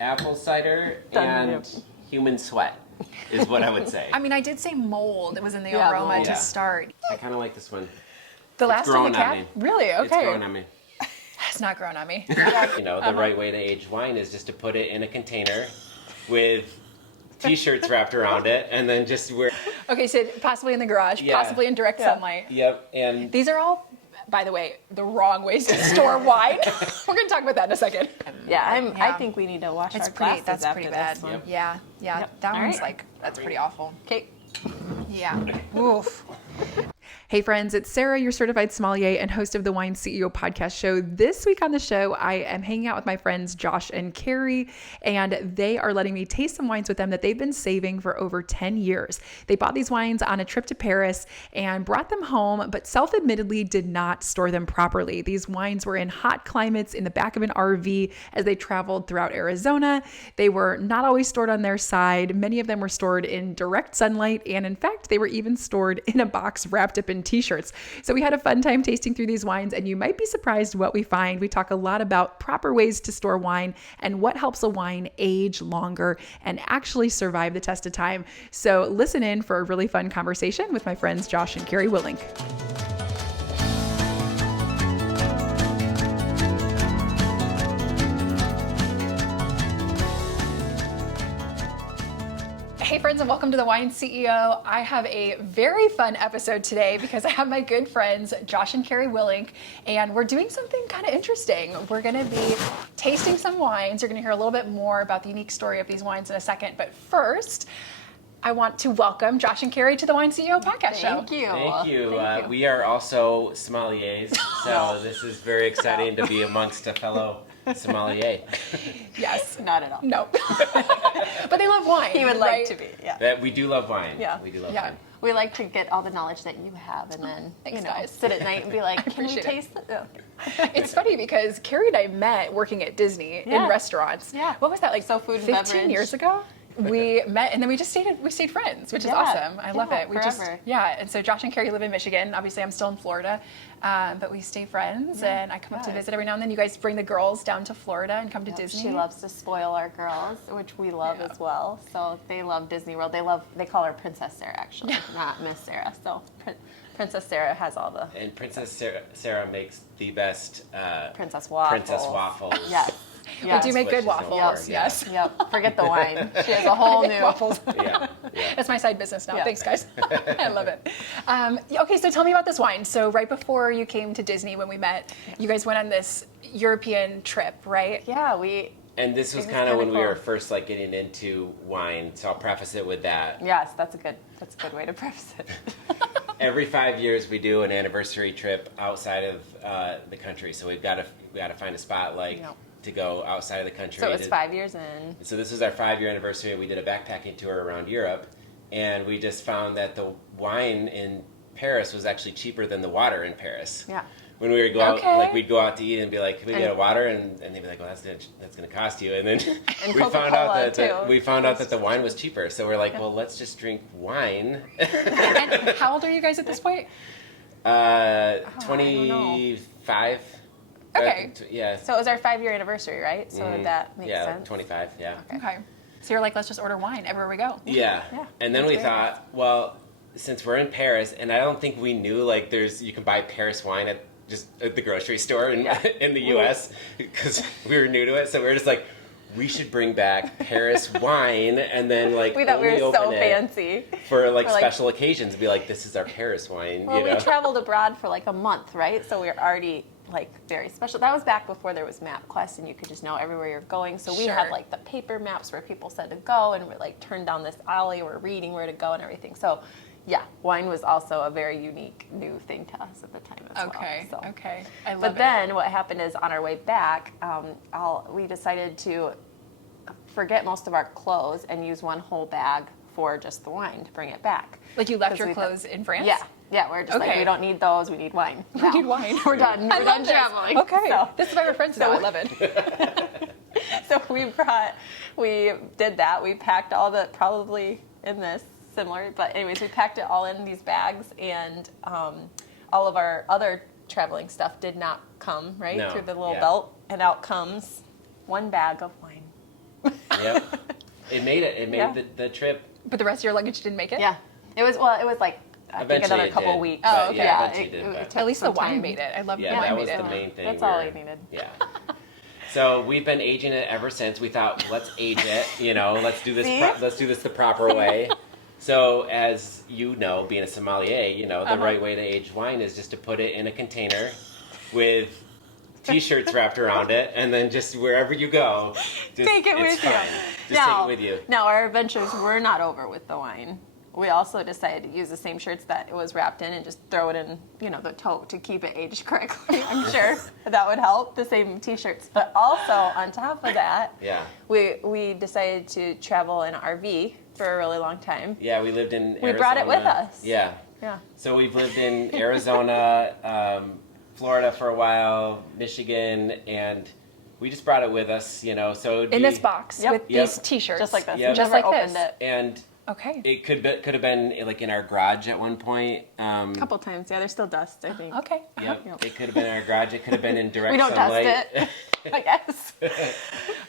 apple cider and human sweat is what I would say. I mean, I did say mold. It was in the aroma to start. I kind of like this one. The last one, the cat? Really? Okay. It's growing on me. It's not growing on me. You know, the right way to age wine is just to put it in a container with T-shirts wrapped around it, and then just wear. Okay, so possibly in the garage, possibly in direct sunlight. Yep, and these are all, by the way, the wrong ways to store wine. We're going to talk about that in a second. I think we need to wash our glasses That's after pretty bad. this one. Yeah. Yep. That All one's right. like, that's pretty awful. Okay. Yeah. Oof. Hey friends, it's Sarah, your certified sommelier and host of the Wine CEO podcast show. This week on the show, I am hanging out with my friends Josh and Carrie, and they are letting me taste some wines with them that they've been saving for over 10 years. They bought these wines on a trip to Paris and brought them home, but self-admittedly did not store them properly. These wines were in hot climates in the back of an RV as they traveled throughout Arizona. They were not always stored on their side. Many of them were stored in direct sunlight, and in fact, they were even stored in a box wrapped up in T-shirts. So we had a fun time tasting through these wines, and you might be surprised what we find. We talk a lot about proper ways to store wine and what helps a wine age longer and actually survive the test of time. So listen in for a really fun conversation with my friends Josh and Carrie Willink. Hey friends, and welcome to the Wine CEO. I have a very fun episode today because I have my good friends Josh and Carrie Willink, and we're doing something kind of interesting. We're going to be tasting some wines. You're going to hear a little bit more about the unique story of these wines in a second, but first, I want to welcome Josh and Carrie to the Wine CEO podcast show. Thank you. Thank you. We are also sommeliers, so this is very exciting to be amongst a fellow sommelier. Yes. Not at all. No. But they love wine. He would like to be, That we do love wine. Yeah. We do love Yeah. wine. We like to get all the knowledge that you have and then, Thanks, guys. sit at night and be like, can we appreciate it. taste it? Oh. It's funny because Carrie and I met working at Disney in restaurants. Yeah. What was that, like So food and 15 beverage. years ago? We met and then we stayed friends, which is awesome. I love it. Forever. And so Josh and Carrie live in Michigan. Obviously I'm still in Florida, but we stay friends and I come up to visit every now and then. You guys bring the girls down to Florida and come to Disney. She loves to spoil our girls, which we love as well. So they love Disney World. They call her Princess Sarah, actually, not Miss Sarah. So Princess Sarah has all the... And Princess Sarah makes the best Princess waffles. Princess waffles. Yes. We Yes. do make good What she's known waffles. for, Yes. Yep. Forget the wine. She has a whole new... waffles. Yeah. That's my side business now. Yeah. Thanks, guys. I love it. Okay, so tell me about this wine. So right before you came to Disney when we met, you guys went on this European trip, right? Yeah, And this was kind of when we were first like getting into wine, so I'll preface it with that. Yes, that's a good way to preface it. Every 5 years we do an anniversary trip outside of the country, so we got to find a spot to go outside of the country. So it was 5 years in. So this was our 5-year anniversary. We did a backpacking tour around Europe, and we just found that the wine in Paris was actually cheaper than the water in Paris. Yeah. When we would go out, we'd go out to eat and be like, "Can we get a water?" And they'd be like, "Well, that's gonna cost you." And then we found out that the wine was cheaper. So we're like, "Well, let's just drink wine." And how old are you guys at this point? 25. Okay. Yeah. So it was our 5-year anniversary, right? So did that make sense? 25. Yeah. Okay. So you're like, let's just order wine everywhere we go. Yeah. And then we great. thought, well, since we're in Paris, and I don't think we knew like you can buy Paris wine at the grocery store in the U.S. because we were new to it. So we were just like, we should bring back Paris wine, and then like We thought we were so fancy. for like special occasions. Be like, this is our Paris wine. Well, we traveled abroad for like a month, right? So we were already like very special. That was back before there was MapQuest and you could just know everywhere you're going. So we had like the paper maps where people said to go, and we're like turned down this alley, we're reading where to go and everything. So yeah, wine was also a very unique new thing to us at the time as well. Okay. I love But it. then what happened is on our way back, we decided to forget most of our clothes and use one whole bag for just the wine to bring it back. Like you left your clothes in France? Yeah, we're just like, we don't need those, we need wine. We need wine. We're done. We're done traveling. Okay. So, This is why we're friends now. I love it. so we did that. We packed all the, probably in this, similar, but anyways, we packed it all in these bags, and all of our other traveling stuff did not come, right, through the little belt, and out comes one bag of wine. Yep. It made it. It made the trip. But the rest of your luggage didn't make it? Yeah. It was like I think Eventually another it couple did, weeks. but Oh, okay. Yeah, eventually it did, it but- took At least the some wine time. made it. I love Yeah, the wine that made was it. the main thing. That's all I needed. Yeah. So we've been aging it ever since. We thought, let's age it. Let's do this. See? Let's do this the proper way. So as you know, being a sommelier, the right way to age wine is just to put it in a container with T-shirts wrapped around it, and then just wherever you go, just, Take it it's with you. fine. Just take it with you. Now, our adventures were not over with the wine. We also decided to use the same shirts that it was wrapped in and just throw it in, the tote to keep it aged correctly. I'm sure that would help, the same T-shirts. But also, on top of that, Yeah. we decided to travel in an RV for a really long time. Yeah, we lived in Arizona. We brought it with us. Yeah. Yeah. So we've lived in Arizona, Florida for a while, Michigan, and we just brought it with us, so it'd In be- this box Yep. with Yep. these T-shirts. Just like this. Yep. We Just never like opened this. it. And Okay. it could have been like in our garage at one point. A couple times. Yeah, there's still dust, I think. Okay. Yep. Yep. It could have been in our garage. It could have been in direct We don't sunlight. dust it, I guess.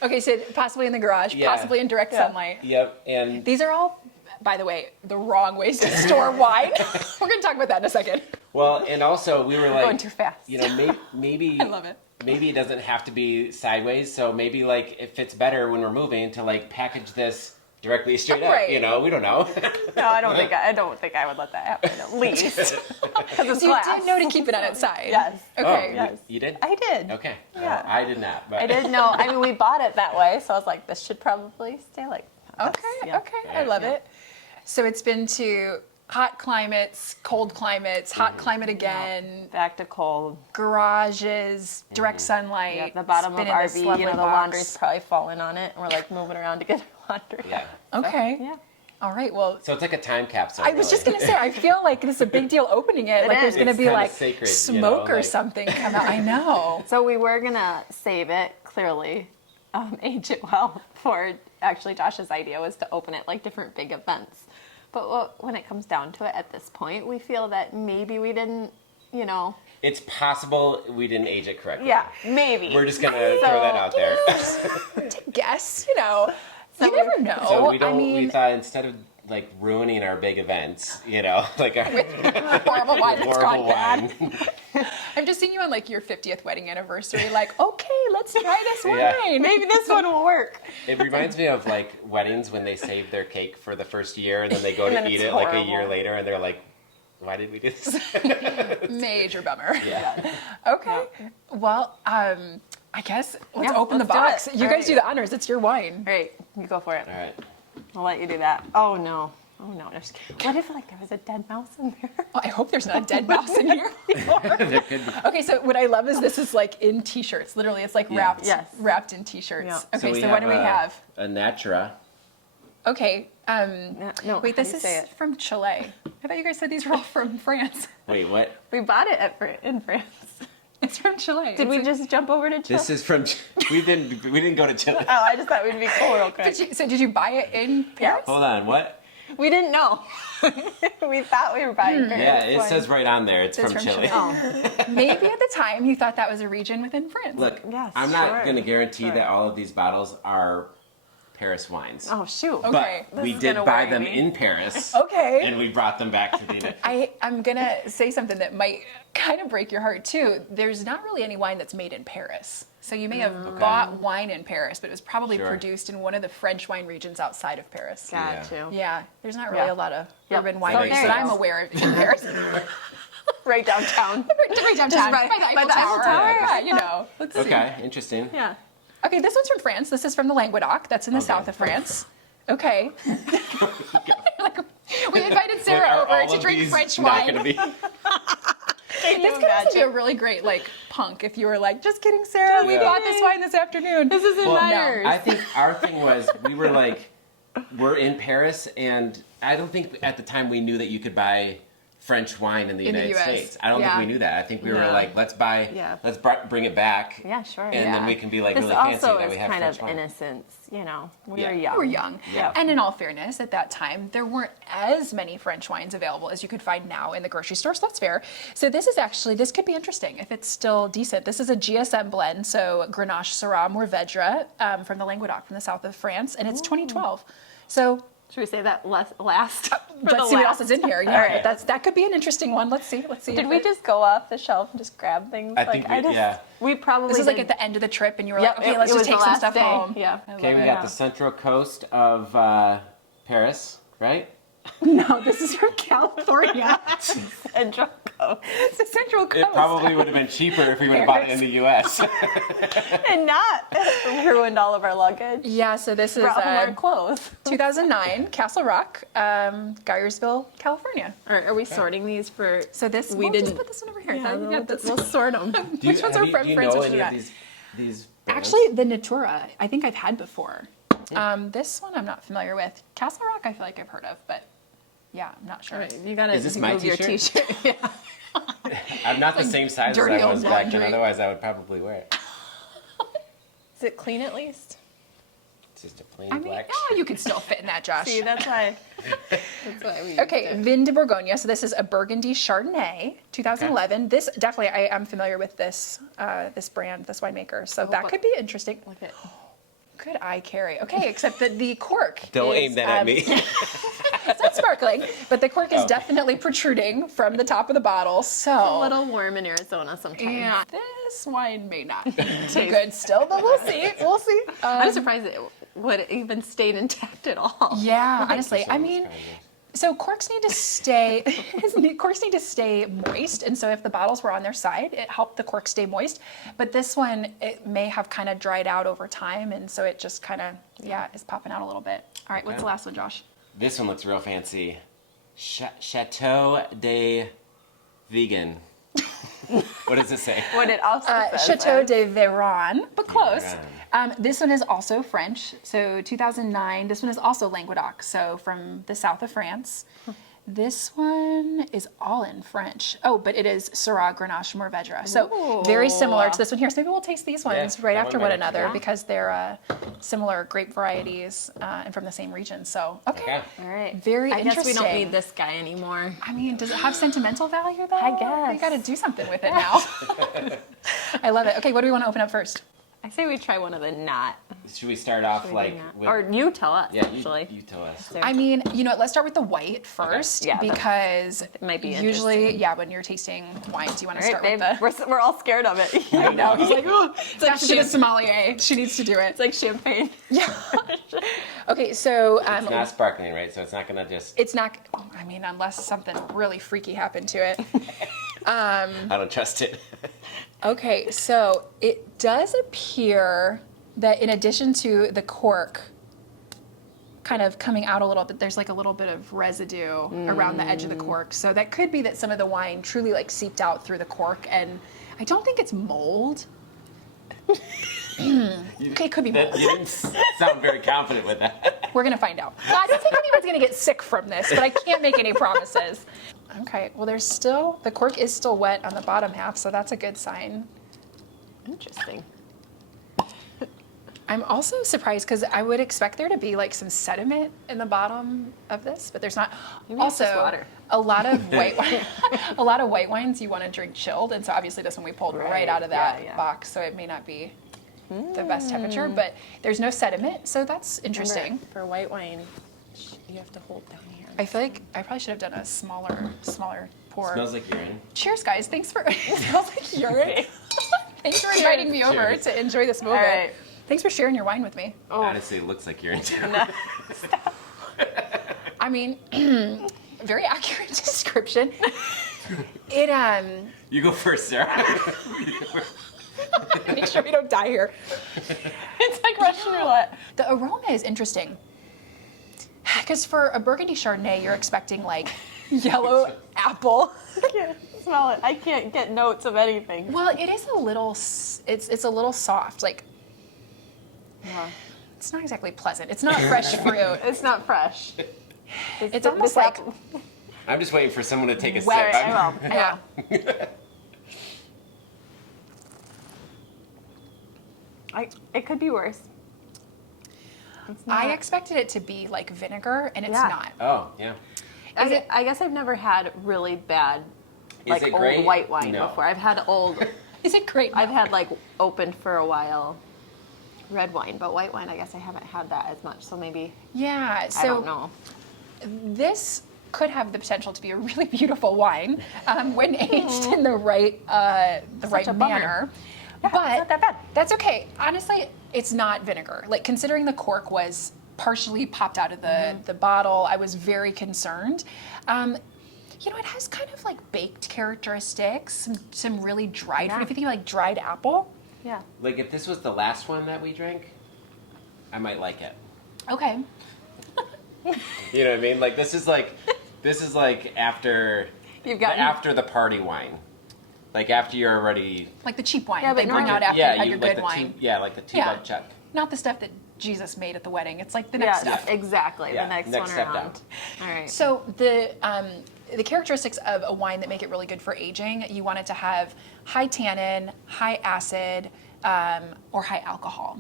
Okay, so possibly in the garage, Yeah. possibly in direct Yeah. sunlight. Yep. And These are all, by the way, the wrong ways to store wine. We're going to talk about that in a second. well, and also we were like, Going too fast. maybe I love it. Maybe it doesn't have to be sideways. So maybe like it fits better when we're moving to like package this directly straight up. Right. We don't know. No, I don't think I would let that happen, at least. Because it's So you glass. did know to keep it on its side. Yes. Okay. Oh, Yes. you did? I did. Okay. Yeah. Well, I did not. But I didn't know. I mean, we bought it that way, so I was like, this should probably stay like this. Okay, Yeah. okay. I love it. So it's been to hot climates, cold climates, hot climate again, Back to cold. garages, direct sunlight. Yeah, the bottom it's of been in RV, this lovely the box. laundry's probably falling on it, and we're like moving around to get our laundry. Yeah. Okay. Yeah. All right. Well, So it's like a time capsule. I was just going to say, I feel like this is a big deal opening it. Like there's is. going to It's be kinda like sacred, smoke or like- something come out. I know. So we were gonna save it, clearly, age it well. For actually, Josh's idea was to open it like different big events. But when it comes down to it, at this point, we feel that maybe we didn't, It's possible we didn't age it correctly. yeah, maybe. We're just gonna throw that out there. Guess, you So never know. So we don't. I mean, we thought instead of like ruining our big events, like our horrible wine that's gone horrible bad. wine. I'm just seeing you on like your 50th wedding anniversary. Like, okay, let's try this wine. Yeah. Maybe this one will work. It reminds me of like weddings when they save their cake for the first year and then they go And to then eat it's it like a horrible. year later and they're like, why did we do this? Major bummer. Yeah. Okay. Well, I guess let's Yeah, open the let's do box. it. You All guys right. do the honors. It's your wine. All right, you go for it. All right. I'll let you do that. Oh no. Just kidding. What if there was a dead mouse in there? Oh, I hope there's not a dead mouse in here. There could be. Okay, so what I love is this is like in t-shirts. Literally, it's like Yeah. wrapped, Yes. wrapped in t-shirts. Yeah. Okay, so what do we have? A Natura. Okay. No, Wait, how this do you is say it? from Chile. I thought you guys said these were all from France. Wait, what? We bought it in France. It's from Chile. Did we just jump over to Chile? This is from. We didn't go to Chile. Oh, I just thought we'd be cool real quick. Did you buy it in Yeah. Paris? Hold on. What? We didn't know. We thought we were buying Paris Yeah, it wine. says right on there. It's It's from from Chile. Chile. Oh, Maybe at the time you thought that was a region within France. Look, Yes, I'm not sure. going to guarantee Sure. that all of these bottles are Paris wines. oh shoot. Okay. But This we is did gonna buy worry them me. in Paris. Okay. And we brought them back to the United I'm gonna say something that might kind of break your heart too. There's not really any wine that's made in Paris. So you may have bought wine in Paris, but it was probably Sure. produced in one of the French wine regions outside of Paris. Got you. Yeah, there's not really Yeah. a lot of Yep. urban So wineries there that you I'm go. aware of in Paris. Right downtown. Right downtown, right by the Eiffel Tower. Yeah, you know. Let's see. Okay, interesting. Yeah. Okay, this one's from France. This is from the Languedoc. That's in the Okay. south of France. Okay. We invited Wait, Sarah are over all to of drink these French not wine. gonna be- Can This you could also be a imagine? really great punk if you were like, just kidding, Sarah. We Yeah. bought this wine this afternoon. This isn't Well, ours. I think our thing was we were like, we're in Paris, and I don't think at the time we knew that you could buy French wine in the In the United US. States. I don't think we knew that. I think we were No. like, let's bring it back. Yeah, sure. And yeah. then we can be like this really fancy also that is we have kind French of wine. innocence, you know. We Yeah. were young. We were young. Yeah. And in all fairness, at that time, there weren't as many French wines available as you could find now in the grocery store, so that's fair. So this could be interesting if it's still decent. This is a GSM blend, so Grenache Syrah Mourvedre from the Languedoc, from the south of France, and it's 2012. So Should we say that last? let's see what else is in here. Yeah, All right. but that could be an interesting one. Let's see. Did if we it- just go off the shelf and just grab things? I think we probably. This is like did- at the end of the trip, and you were Yep, like, okay, it let's was just the take some last stuff day. home. Yeah. Okay, we got the central coast of Paris, right? No, this is from California. Central Coast. It's the Central Coast. It probably would have been cheaper if we would have bought it in the U.S. And not ruined all of our luggage. Yeah, so this is Brought home our clothes. 2009, Castle Rock, Geyersville, California. Are we sorting these for? So this, We we'll didn't. just put this one over here. Yeah, Yeah, this- we'll sort them. Which ones are from Do you France, know which any are of not? these brands? Actually, the Natura, I think I've had before. This one I'm not familiar with. Castle Rock, I feel like I've heard of, but yeah, I'm not sure. You gotta Is this my move your t-shirt? t-shirt. Yeah. I'm not the same size as dirty I old was back then, laundry. otherwise I would probably wear it. Is it clean at least? It's just a plain I mean, black yeah, you could still fit in that, Josh. See, that's why. That's why we. Okay, Vin de Bourgogne. So this is a Burgundy Chardonnay, 2011. This definitely, I am familiar with this this brand, this winemaker. So that but- could be interesting. Look at. Good eye, Carrie. Okay, except that the cork. Don't is, aim that at me. It's not sparkling, but the cork is definitely protruding from the top of the bottle. So A little warm in Arizona sometimes. yeah, this wine may not be good still, but we'll see. We'll see. I'm surprised it would even stayed intact at all. Yeah, honestly, I mean, so corks need to stay moist, and so if the bottles were on their side, it helped the cork stay moist. But this one, it may have kind of dried out over time, and so it just kind of is popping out a little bit. All right, what's the last one, Josh? This one looks real fancy. Chateau de Vegan. What does it say? What it also says Chateau is- de Véran, but close. Véran. This one is also French, so 2009. This one is also Languedoc, so from the south of France. This one is all in French. Oh, but it is Syrah Grenache Mourvedre. So very similar to this one here. So maybe we'll taste these ones Yeah, right that after one one right after another that. because they're similar grape varieties and from the same region. So, okay. All right. Very I guess we don't interesting. need this guy anymore. I mean, does it have sentimental value though? I guess. We got to do something with it now. I love it. Okay, what do we want to open up first? I say we try one of the not. Should we start off like with... Or you tell us, yeah, actually. you tell us. I mean, you know what, let's start with the white first Yeah, that because might be usually, when you're tasting wines, you want to All start right, with the... babe, we're all scared of it. I know, he's like, oh, it's like she's a sommelier. She needs to do it. It's like champagne. Yeah. Okay, so It's not sparkling, right? So it's not gonna just... it's not, I mean, unless something really freaky happened to it. I don't trust it. Okay, so it does appear that in addition to the cork kind of coming out a little bit, there's like a little bit of residue around the edge of the cork. So that could be that some of the wine truly like seeped out through the cork, and I don't think it's mold. Okay, it could be mold. You didn't sound very confident with that. We're gonna find out. I don't think anyone's gonna get sick from this, but I can't make any promises. Okay, well there's still, the cork is still wet on the bottom half, so that's a good sign. Interesting. I'm also surprised because I would expect there to be like some sediment in the bottom of this, but there's not. Maybe it's just Also, water. a lot of white wine, a lot of white wines you want to drink chilled, and so obviously this one we pulled right out of that yeah. box, so it may not be the best temperature, but there's no sediment, so that's interesting. Remember, for white wine, you have to hold down here. I feel like I probably should have done a smaller pour. Smells like urine. Cheers, guys! Thanks for. It smells like urine. Thanks for inviting me over Cheers. to enjoy this moment. All right. Thanks for sharing your wine with me. Honestly, it looks like urine too. I mean, very accurate description. It You go first, Sarah. make sure we don't die here. It's like Russian roulette. The aroma is interesting. Because for a Burgundy Chardonnay, you're expecting like yellow apple. I can't smell it. I can't get notes of anything. Well, it is a little. It's a little soft. Like it's not exactly pleasant. It's not fresh fruit. It's not fresh. It's almost like I'm just waiting for someone to take a Well, sip. I will. Yeah. It could be worse. It's not. I expected it to be like vinegar, and it's Yeah. not. Oh, yeah. I guess I've never had really bad, like it old great? white wine No. before. I've had old. Is it great? I've had like opened for a while, red wine, but white wine I guess I haven't had that as much. So maybe Yeah. I don't So know. this could have the potential to be a really beautiful wine when aged in the right a bummer. manner. Yeah, but it's not that bad. That's okay. Honestly, it's not vinegar. Like considering the cork was partially popped out of the bottle, I was very concerned. You know, it has kind of like baked characteristics, some really dried Yeah. fruit. If you think like dried apple. Yeah. Like, if this was the last one that we drank, I might like it. Okay. You know what I mean? Like, this is like after You've got after the party wine. Like, after you're already... Like the cheap wine Yeah, they but bring no- out after yeah, you had you your like good the wine. like the two Yeah. bug chuck. Not the stuff that Jesus made at the wedding. It's like the Yeah. next stuff. Exactly. Yeah, The next next one step around. down. All right. So the characteristics of a wine that make it really good for aging, you want it to have high tannin, high acid, or high alcohol.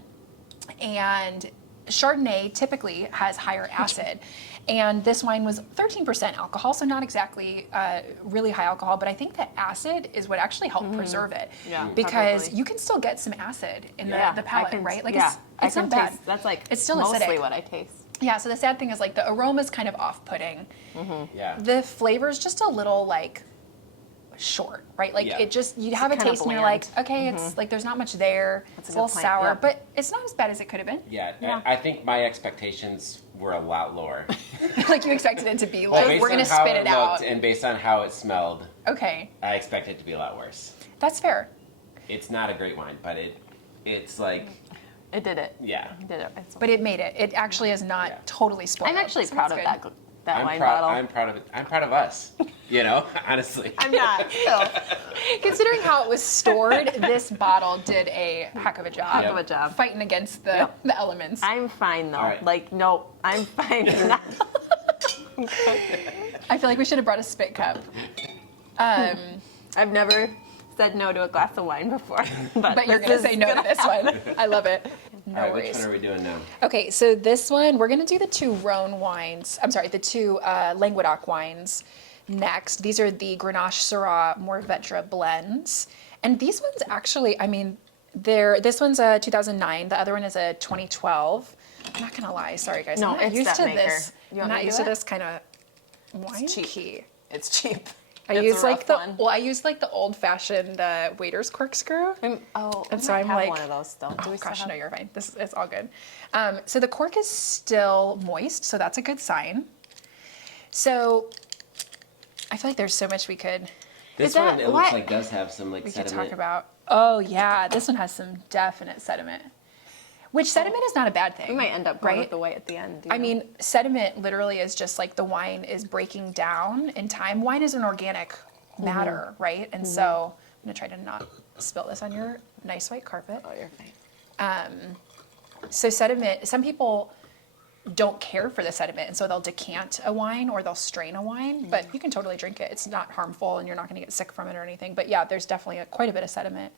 And Chardonnay typically has higher acid. And this wine was 13% alcohol, so not exactly really high alcohol, but I think that acid is what actually helped preserve it. Yeah, Because probably. you can still get some acid in Yeah, the palate, I can- right? Like yeah, it's I not can bad. taste. That's like it's still mostly acidic. what I taste. Yeah, so the sad thing is like the aroma's kind of off-putting. Yeah. The flavor's just a little like short, right? Like Yeah. it just you have a kinda taste and you're like, bland. okay, it's like there's not much there. That's a It's a little good point, sour, yeah. but it's not as bad as it could have been. Yeah, Yeah. I think my expectations were a lot lower. Like you expected it to be Well, like based we're on gonna how spit it out. looked and based on how it smelled, Okay, I expected it to be a lot worse. that's fair. It's not a great wine, but it's like, It did it. yeah. It did it. It's- But it made it. It actually is not Yeah. totally spoiled. I'm actually so proud that's of good. that I'm wine proud. bottle. I'm proud of it. I'm proud of us. You know, honestly. I'm not. Still, Considering how it was stored, this bottle did a heck of a job. heck of a job. Fighting against the, Yep. the elements. I'm fine though. All right. Like, no, I'm fine. Not- I feel like we should have brought a spit cup. I've never said no to a glass of wine before, But you're this gonna is say no to gonna this happen. one. I love it. No All right, which worries. one are we doing now? Okay, so this one, we're gonna do the two Rhone wines. I'm sorry, the two Languedoc wines next. These are the Grenache Syrah Mourvedre blends. And these ones actually, I mean, this one's a 2009, the other one is a 2012. I'm not gonna lie, sorry guys. No, I'm not it's used that to maker. this. You I'm want me not to used do to it? this kind of wine cheap. key. It's cheap. I It's use a like rough the one. well, I use like the old fashioned waiter's corkscrew. And so I'm have like- one of those still. Do Oh we still gosh, have- no, you're fine. It's all good. So the cork is still moist, so that's a good sign. So I feel like there's so much we could This that one, it what? looks like does have some like we could sediment. talk about. Oh yeah, this one has some definite sediment. Which sediment is not a bad thing. We might end up going right? with the white at the end. I mean, sediment literally is just like the wine is breaking down in time. Wine is an organic matter, right? And so I'm gonna try to not spill this on your nice white carpet. oh, you're fine. So sediment, some people don't care for the sediment, and so they'll decant a wine or they'll strain a wine, but you can totally drink it. It's not harmful and you're not gonna get sick from it or anything. But yeah, there's definitely quite a bit of sediment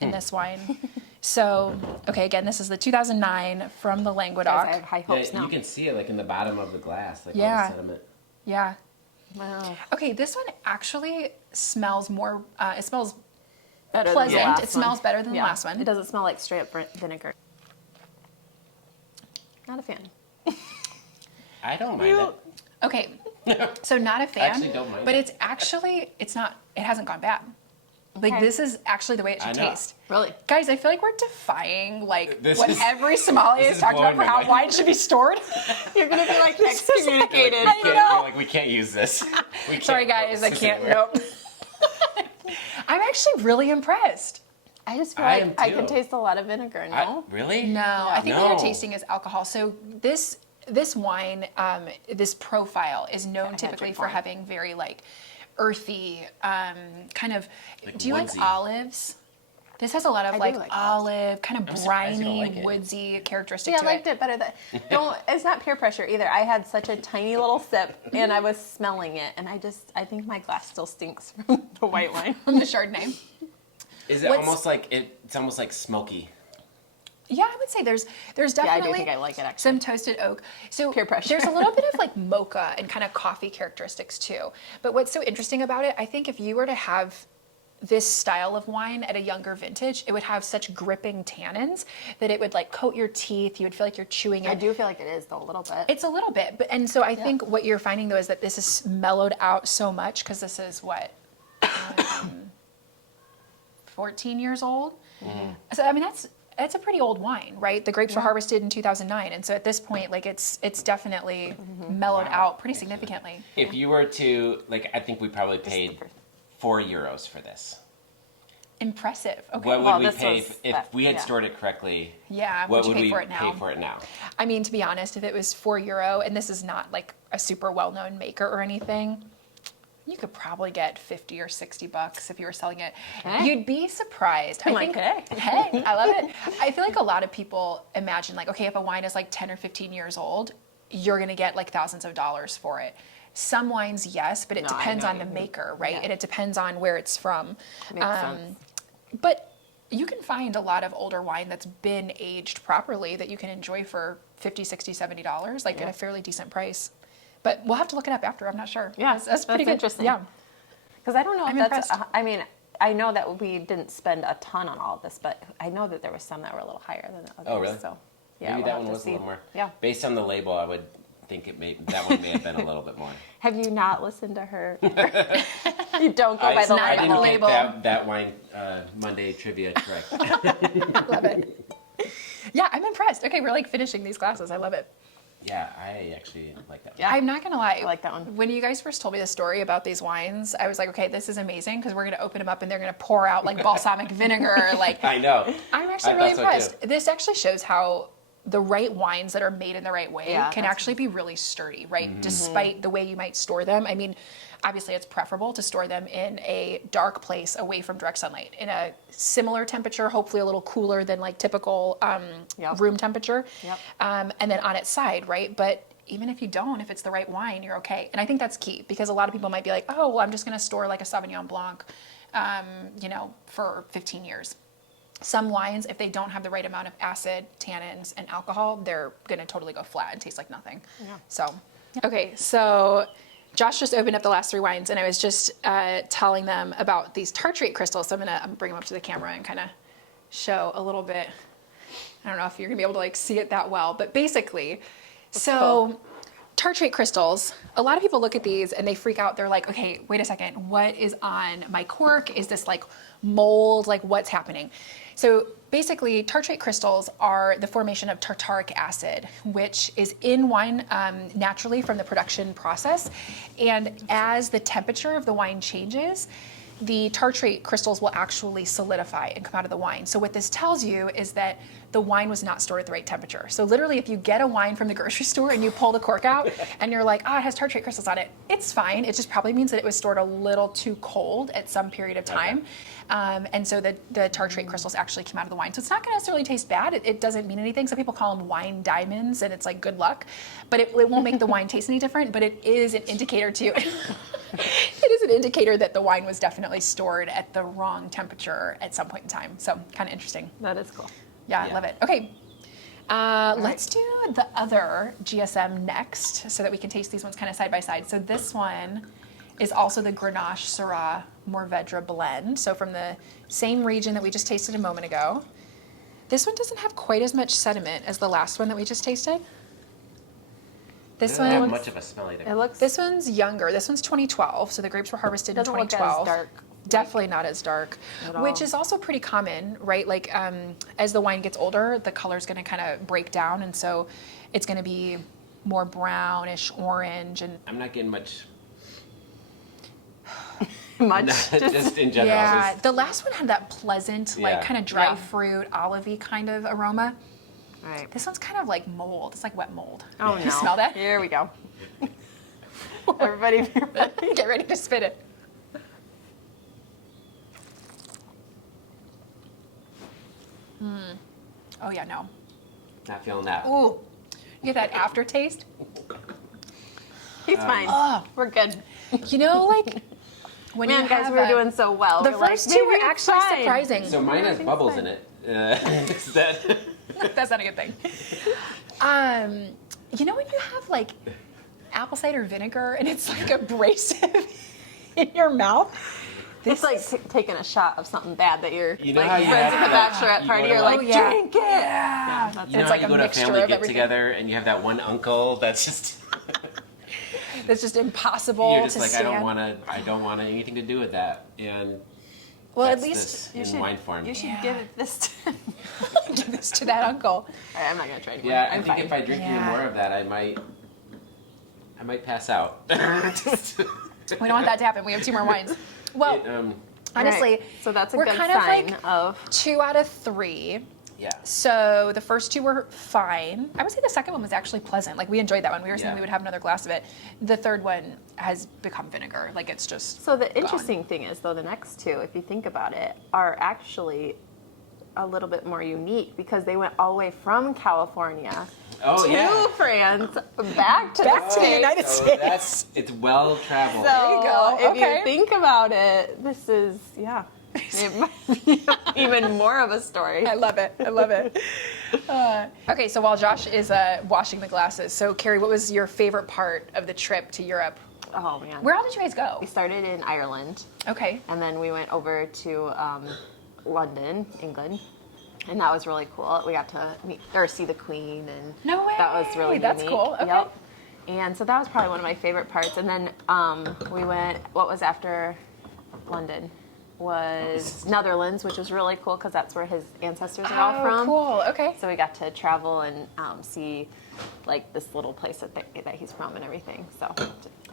in this wine. So, okay, again, this is the 2009 from the Guys, Languedoc. I have high Yeah, hopes now. you can see it like in the bottom of the glass, like all Yeah. the sediment. Yeah. Wow. Okay, this one actually smells more, it smells Better pleasant. than the last It smells one. better than Yeah. the last one. It doesn't smell like straight up vinegar. Not a fan. I don't mind it. Okay, so not a fan, Actually don't mind but it. it's not, it hasn't gone bad. Like Okay. this is actually the way it I should know. taste. Really? Guys, I feel like we're defying like This what is- every sommelier this has is talked about blowing for my how mind. wine should be stored. You're gonna be like Like, excommunicated. we can't, you're like, we can't use this. We can't Sorry put guys, I this can't, anywhere. nope. I'm actually really impressed. I just feel I like am I too. can taste a lot of vinegar. No. Really? No, I think what No. you're tasting is alcohol. So this wine, this profile is known had typically drink for wine. having very like earthy, kind of. Like do you woodsy. like olives? This has a lot of like like olive, kind of surprised you don't briny, like it. woodsy characteristic Yeah, I to liked it better. It's not peer pressure either. I had such a tiny little sip and I was smelling it and I think my glass still stinks from the white wine. From the Chardonnay. Is it What's- almost like it's almost like smoky? Yeah, I would say there's Yeah, I definitely do think I like it actually. some toasted oak. So Peer pressure. there's a little bit of like mocha and kind of coffee characteristics too. But what's so interesting about it, I think if you were to have this style of wine at a younger vintage, it would have such gripping tannins that it would like coat your teeth. You would feel like you're chewing it. I do feel like it is though a little bit. It's a little bit, but and so I think what you're finding though is that this is mellowed out so much because this is what 14 years old. So I mean that's a pretty old wine, right? The grapes were harvested in 2009, and so at this point, like it's definitely mellowed out pretty significantly. If you were to like, I think we probably paid €4 for this. Impressive. Okay. What would Well, we this pay was if that- we had yeah. stored it correctly? Yeah, What would you would pay we for it now? pay for it now? I mean, to be honest, if it was €4, and this is not like a super well-known maker or anything, you could probably get $50 or $60 if you were selling it. Okay. You'd be surprised. I like, think, hey, I love it. I feel like a lot of people imagine like, okay, if a wine is like 10 or 15 years old, you're going to get like thousands of dollars for it. Some wines, yes, but it No, I depends know on the you- maker, right? yeah. And it depends on where it's from. Makes sense. But you can find a lot of older wine that's been aged properly that you can enjoy for $50, $60, $70, like at a fairly decent price. But we'll have to look it up after. I'm not sure. Yeah, that's pretty good. interesting. Yeah. Because I don't know if I'm that's. impressed. I mean, I know that we didn't spend a ton on all of this, but I know that there was some that were a little higher than others. Oh, really? So, yeah, Maybe we'll that have one to was see. a little more. Yeah. Based on the label, I would think that one may have been a little bit more. Have you not listened to her? You don't go by the not I the didn't label. label. get that wine Monday trivia correct. I love it. Yeah, I'm impressed. Okay, we're like finishing these glasses. I love it. Yeah, I actually like that. Yeah. I'm not gonna lie. I like that one. When you guys first told me the story about these wines, I was like, okay, this is amazing because we're gonna open them up and they're gonna pour out like balsamic vinegar. Like, I know. I'm actually I really thought so, impressed. too. This actually shows how the right wines that are made in the right way Yeah, can that's actually be really sturdy, right? Mm-hmm. Despite the way you might store them. I mean, obviously it's preferable to store them in a dark place away from direct sunlight in a similar temperature, hopefully a little cooler than like typical Yep. room temperature. Yep. And then on its side, right? But even if you don't, if it's the right wine, you're okay. And I think that's key because a lot of people might be like, oh, well, I'm just going to store like a Sauvignon Blanc, for 15 years. Some wines, if they don't have the right amount of acid, tannins, and alcohol, they're going to totally go flat and taste like nothing. Yeah. So, okay, so Josh just opened up the last 3 wines, and I was just telling them about these tartrate crystals. So I'm gonna bring them up to the camera and kind of show a little bit. I don't know if you're gonna be able to like see it that well, but basically, so tartrate crystals, a lot of people look at these and they freak out. They're like, okay, wait a second, what is on my cork? Is this like mold? Like what's happening? So basically, tartrate crystals are the formation of tartaric acid, which is in wine naturally from the production process. And as the temperature of the wine changes, the tartrate crystals will actually solidify and come out of the wine. So what this tells you is that the wine was not stored at the right temperature. So literally, if you get a wine from the grocery store and you pull the cork out and you're like, it has tartrate crystals on it, it's fine. It just probably means that it was stored a little too cold at some period of time. And so the tartrate crystals actually came out of the wine. So it's not going to necessarily taste bad. It doesn't mean anything. Some people call them wine diamonds, and it's like good luck. But it won't make the wine taste any different. But it is an indicator to it is an indicator that the wine was definitely stored at the wrong temperature at some point in time. So kind of interesting. That is cool. Yeah, I Yeah. love it. Okay. Let's do the other GSM next so that we can taste these ones kind of side by side. So this one is also the Grenache Syrah Mourvedre blend. So from the same region that we just tasted a moment ago. This one doesn't have quite as much sediment as the last one that we just tasted. This Doesn't have one, much of a smell either. It looks. this one's younger. This one's 2012. So the grapes were harvested in doesn't look 2012. as dark. Definitely not as dark, At which all. is also pretty common, right? Like as the wine gets older, the color's going to kind of break down, and so it's going to be more brownish orange. And I'm not getting much. Much. Just in general. yeah, just- the last one had that pleasant, like Yeah. kind of dry Yeah. fruit, olivey kind of aroma. Right. This one's kind of like mold. It's like wet mold. Oh no. You smell that? Here we go. Everybody, Get ready to spit it. Oh yeah, no. Not feeling that. Ooh, you get that aftertaste. He's fine. We're good. You know, like when Man, you guys, have we were doing so well. the We're first like, two were maybe it's actually fine. surprising. So mine has Everything's bubbles fine. in it. Is that? That's not a good thing. You know when you have like apple cider vinegar and it's like abrasive in your mouth? It's like taking a shot of something bad that you're You know like how you friends have at the that- bachelorette you party. go to, You're like- like, Oh, yeah. drink it. Yeah, that's You know It's how like you a go to a mixture family of get everything. together and you have that one uncle that's just That's just impossible you're just to like stand. I don't want anything to do with that. And Well, at that's least this in wine form. You should Yeah. give it this. give this to that uncle. All right, I'm not gonna try anymore. Yeah, I I'm think fine. if I drink any Yeah. more of that, I might pass out. We don't want that to happen. We have 2 more wines. Well, honestly, Right. So that's a we're good kind of sign like of 2 out of 3. yeah. So the first 2 were fine. I would say the second one was actually pleasant. Like we enjoyed that one. We were saying Yeah. we would have another glass of it. The third one has become vinegar. Like it's just So the gone. interesting thing is, though, the next 2, if you think about it, are actually a little bit more unique because they went all the way from California Oh to yeah. France, back to Back the to the States. United So States. it's well traveled. So you go. if Okay. you think about it, this is it might be even more of a story. I love it. I love it. Okay, so while Josh is washing the glasses, so Carrie, what was your favorite part of the trip to Europe? Oh man, Where all did you guys go? we started in Ireland, Okay. and then we went over to London, England. And that was really cool. We got to meet or see the Queen, and No way. that was really That's unique. cool. Okay. Yep. And so that was probably one of my favorite parts. And then we went. What was after London was Netherlands, which was really cool because that's where his ancestors are all from. Cool. Okay. So we got to travel and see like this little place that he's from and everything. So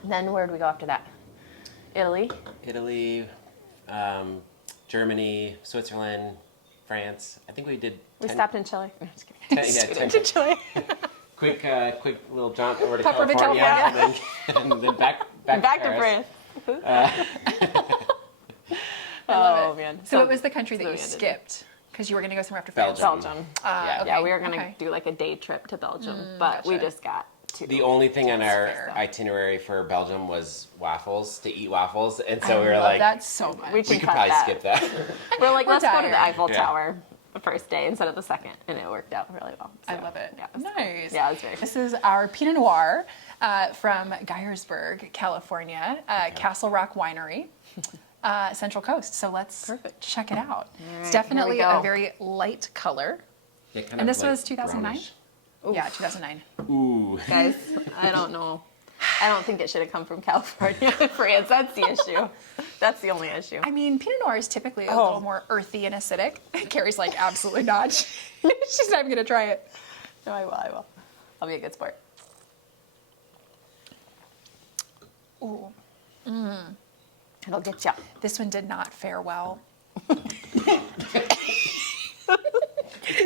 then where did we go after that? Italy. Italy, Germany, Switzerland, France. I think we did. We 10 stopped in Chile. I'm just kidding. 10 To Chile. quick little jaunt over to Pop over to California, and then back Back to to Paris. France. Oh man. So what was the country that so you we ended- skipped? Because you were going to go somewhere after France. Belgium. Belgium. Yeah. Okay. Yeah, we were gonna Okay. do like a day trip to Belgium, but we gotcha. just got to The only thing on our fair. itinerary for Belgium was waffles, to eat waffles, and so I we were love like, that so much. we we can could cut probably that. skip that. We're like, We're let's go to the tired. Eiffel Yeah. Tower the first day instead of the second, and it worked out really well. I So, love it. Yeah, it was cool. Nice. Yeah, it was very This is our Pinot Noir from Geyersburg, California, Castle Rock Winery, Central Coast. So let's Perfect. check it out. right, It's definitely here we a go. very light color. Yeah, kind And of this like was 2009? brownish. Yeah, 2009. Ooh. Guys, I don't know. I don't think it should have come from California to France. That's the issue. That's the only issue. I mean, Pinot Noir is typically a Oh. little more earthy and acidic. Carrie's like, absolutely not. She's not even going to try it. No, I will. I'll be a good sport. Ooh, It'll get you. this one did not fare well.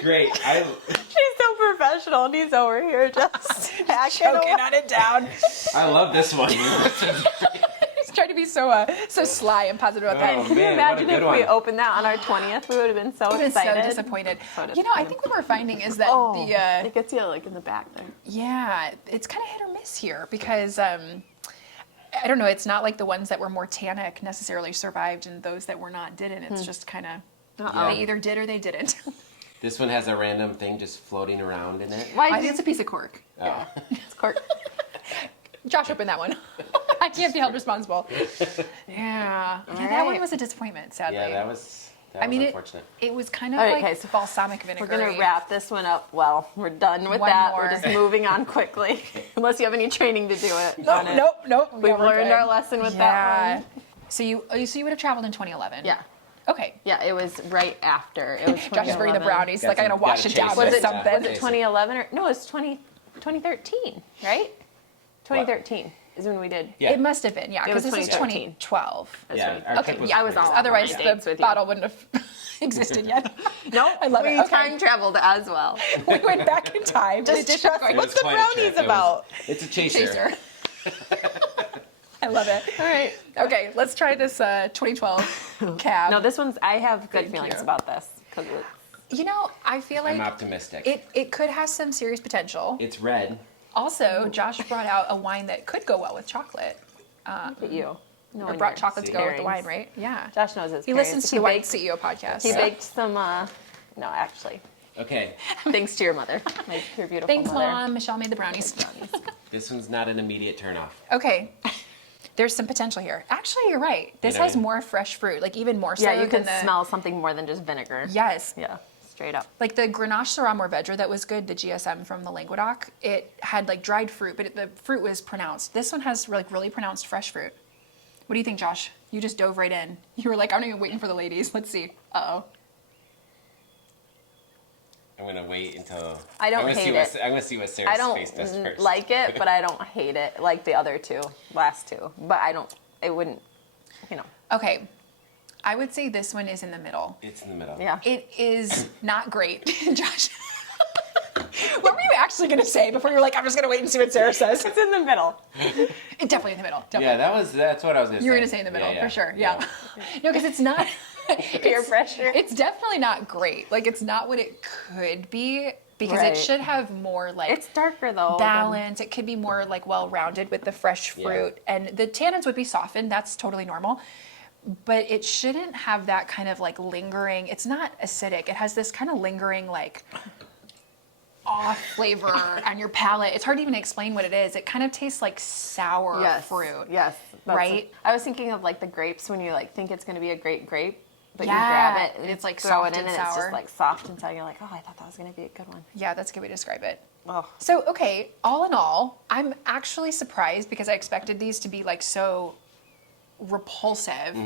Great. She's so professional, and he's over here just hacking Choking on it down. I love this one. He's trying to be so sly and positive about that. Oh, Can you man, imagine what a if good we one. opened that on our 20th? We would have been so I've been so excited. disappointed. So You know, I think what we're finding is that it gets you like in the back there. yeah, it's kind of hit or miss here because I don't know. It's not like the ones that were more tannic necessarily survived, and those that were not didn't. It's just kind of Uh-oh. they either did or they didn't. This one has a random thing just floating around in it. Why I did think it's a piece of cork. Oh. it's cork? Josh opened that one. I can't be held responsible. Yeah, that one right. was a disappointment. Sadly, Yeah, that was unfortunate. it was kind of All right, like okay, so balsamic vinegar. We're gonna wrap this one up. Well, we're done with One that. more. We're just moving on quickly, unless you have any training to do it. on it. Nope. We've learned our lesson with that one. So you would have traveled in 2011. Yeah. Okay. Yeah, it was right after. It was Josh is bringing the 2011. brownies. Like I gotta wash it Gotta down chase with it. something. Was it 2011 or no? It was 2013, right? 2013 is when we did. Yeah. It must have been, yeah, It was because this is 2013. 2012. That's Yeah, right. our Okay, trip was yeah, I was crazy. all Otherwise, Yeah. the Dates with you. bottle wouldn't have existed yet. No, I love we it. Okay. time traveled as well. We went back in time. Just Just trust It What's was the quite a trip. brownies It was- about? It's a chaser. chaser. I love it. All right. Okay, let's try this 2012 cab. No, this one's. I have good Thank feelings you. about this because You know, I feel like I'm optimistic. it could have some serious potential. It's red. Also, Josh brought out a wine that could go well with chocolate. Look at you. No, Or brought chocolate to go with the pairings. wine, right? Yeah. Josh knows his He pairings. listens to the Wine CEO podcast. He baked some, no, actually. Okay. Thanks to your mother. Your beautiful Thanks, mother. Mom. Michelle made the brownies. This one's not an immediate turnoff. Okay. There's some potential here. Actually, you're right. This know, has more fresh fruit, like even more so Yeah, you than can the... smell something more than just vinegar. Yes. Yeah, straight up. Like the Grenache Syrah Mourvedre that was good, the GSM from the Languedoc, it had like dried fruit, but the fruit was pronounced. This one has like really pronounced fresh fruit. What do you think, Josh? You just dove right in. You were like, I'm not even waiting for the ladies. Let's see. Uh-oh. I'm gonna wait until. I don't I'm gonna hate see it. I'm gonna see what Sarah's I don't face does first. like it, but I don't hate it like the other last two. But it wouldn't, Okay. I would say this one is in the middle. It's in the middle. yeah. It is not great, Josh. What were you actually going to say before you were like, I'm just going to wait and see what Sarah says? It's in the middle. It's definitely in the middle. Definitely. Yeah, that's what I was gonna say. You were going to say in the middle, for sure. Yeah. No, because it's not. Peer pressure. It's definitely not great. Like, it's not what it could be because Right. it should have more, like, It's darker though. balance. It could be more, like, well-rounded with the fresh fruit. And the tannins would be softened. That's totally normal. But it shouldn't have that kind of, like, lingering. It's not acidic. It has this kind of lingering, like, off flavor on your palate. It's hard to even explain what it is. It kind of tastes like sour fruit. Yes. Right? I was thinking of like the grapes when you like think it's going to be a great grape, but Yeah, you grab it and it's, like, throw soft it in and and it's sour. just like soft inside. You're like, oh, I thought that was going to be a good one. Yeah, that's a good way to describe it. Oh. So, okay, all in all, I'm actually surprised because I expected these to be like so repulsive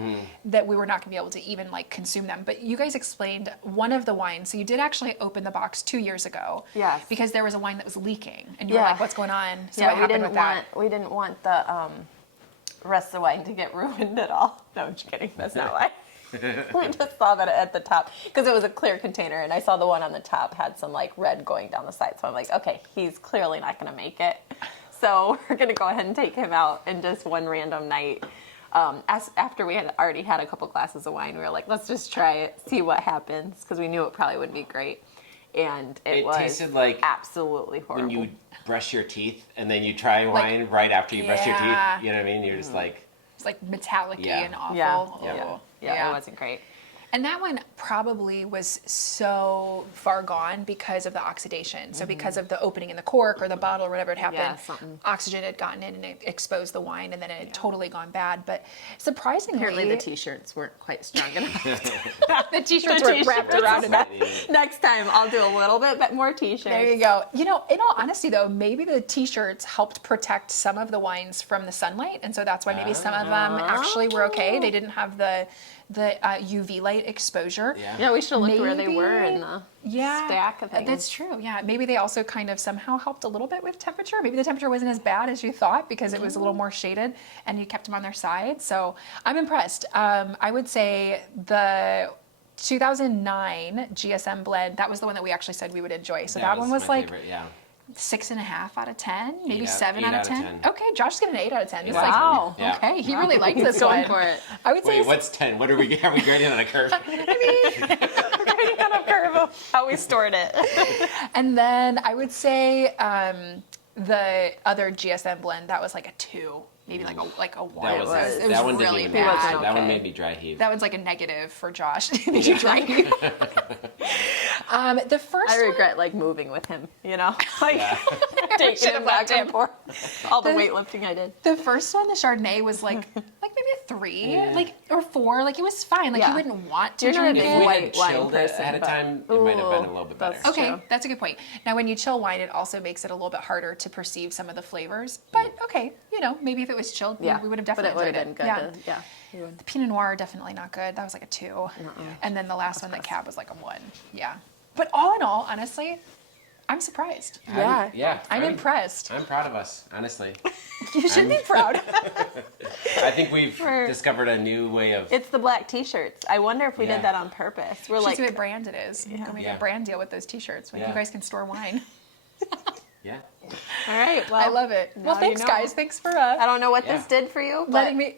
that we were not going to be able to even like consume them. But you guys explained one of the wines. So you did actually open the box 2 years ago. Yes. Because there was a wine that was leaking and you were Yeah. like, what's going on? So Yeah, what happened with that? we didn't want the rest of the wine to get ruined at all. No, I'm just kidding. That's not why. We just saw that at the top because it was a clear container, and I saw the one on the top had some like red going down the side. So I'm like, okay, he's clearly not going to make it. So we're going to go ahead and take him out in just one random night. After we had already had a couple glasses of wine, we were like, let's just try it, see what happens, because we knew it probably wouldn't be great. And it was tasted like absolutely horrible. when you brush your teeth and then you try wine right after you brush your Yeah. teeth. You know what I mean? You're just like, It's like metallic-y Yeah. and awful. Yeah. Oh. Yeah, it wasn't great. And that one probably was so far gone because of the oxidation. So because of the opening in the cork or the bottle or whatever had happened, Yeah, something. oxygen had gotten in and it exposed the wine and then it had totally gone bad. But surprisingly, Apparently the t-shirts weren't quite strong enough. the t-shirts were wrapped around in that. Next time I'll do a little bit more t-shirts. There you go. You know, in all honesty though, maybe the t-shirts helped protect some of the wines from the sunlight. And so that's why maybe some of them actually were okay. They didn't have the UV light exposure. Yeah, we should have looked where they Maybe. were in the stack of things. That's true. Yeah, maybe they also kind of somehow helped a little bit with temperature. Maybe the temperature wasn't as bad as you thought because it was a little more shaded and you kept them on their side. So I'm impressed. I would say the 2009 GSM blend, that was the one that we actually said we would enjoy. So that one was my like favorite, yeah. 6.5 out of 10, maybe 8 7 out out of of 10. 10. Okay, Josh's giving an 8 out of 10. This is Wow. Yeah. okay, he really likes this going one. for it. I would say Wait, what's 10? What are we grading on a curve? Kind of curve of how we stored it. And then I would say the other GSM blend, that was like a 2, maybe like a 1. That one didn't really even bad. wasn't That one okay. made me dry heave. That one's like a negative for Josh. Did you try? The first I one, regret like moving with him, you know? Like taking Should've him back left him. and forth. All the weightlifting I did. the first one, the Chardonnay, was like maybe a 3, like or 4. Like it was fine. Like Yeah. you wouldn't want to You're not drink a If it. we white had wine chilled it person, ahead of but- time, it might have been a little bit better. that's- Okay, True. that's a good point. Now, when you chill wine, it also makes it a little bit harder to perceive some of the flavors. But okay, maybe if it was chilled, Yeah. we would have But definitely it would have enjoyed been it. good. Yeah. The Pinot Noir, definitely not good. That was like a 2. And then the last one, the Cab, was like a 1. Yeah. But all in all, honestly, I'm surprised. Yeah. I'm impressed. I'm proud of us, honestly. You should be proud. I think we've We're- discovered a new way of. It's the black t-shirts. I wonder if we Yeah. did that on purpose. We're Should like, see what brand it is. Go make Yeah. a brand deal with those T-shirts. Like Yeah. you guys can store wine. Yeah. all right, well, I love it. Well, now thanks, you know. guys. Thanks for I don't know what Yeah. this did for you, but letting me.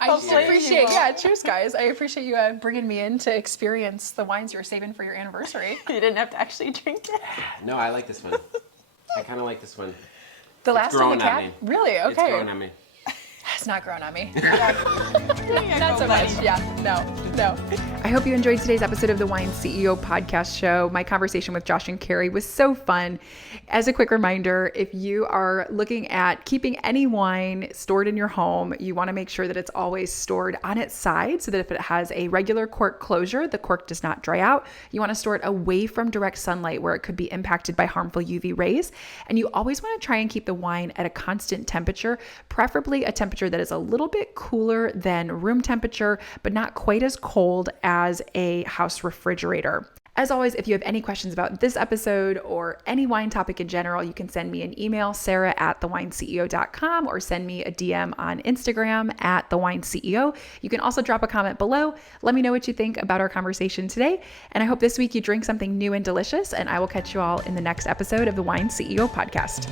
I just Hopefully you appreciate, will. yeah, cheers, guys. I appreciate you bringing me in to experience the wines you were saving for your anniversary. You didn't have to actually drink it. No, I like this one. I kind of like this one. The last of the growing on cat? me. Really? It's Okay. growing on me. It's not growing on me. Not Not so much. Yeah, no. I hope you enjoyed today's episode of the Wine CEO podcast show. My conversation with Josh and Carrie was so fun. As a quick reminder, if you are looking at keeping any wine stored in your home, you want to make sure that it's always stored on its side so that if it has a regular cork closure, the cork does not dry out. You want to store it away from direct sunlight where it could be impacted by harmful UV rays. And you always want to try and keep the wine at a constant temperature, preferably a temperature that is a little bit cooler than room temperature, but not quite as cold as a house refrigerator. As always, if you have any questions about this episode or any wine topic in general, you can send me an email, sarah@thewineceo.com, or send me a DM on Instagram @thewineceo. You can also drop a comment below. Let me know what you think about our conversation today. And I hope this week you drink something new and delicious, and I will catch you all in the next episode of the Wine CEO podcast.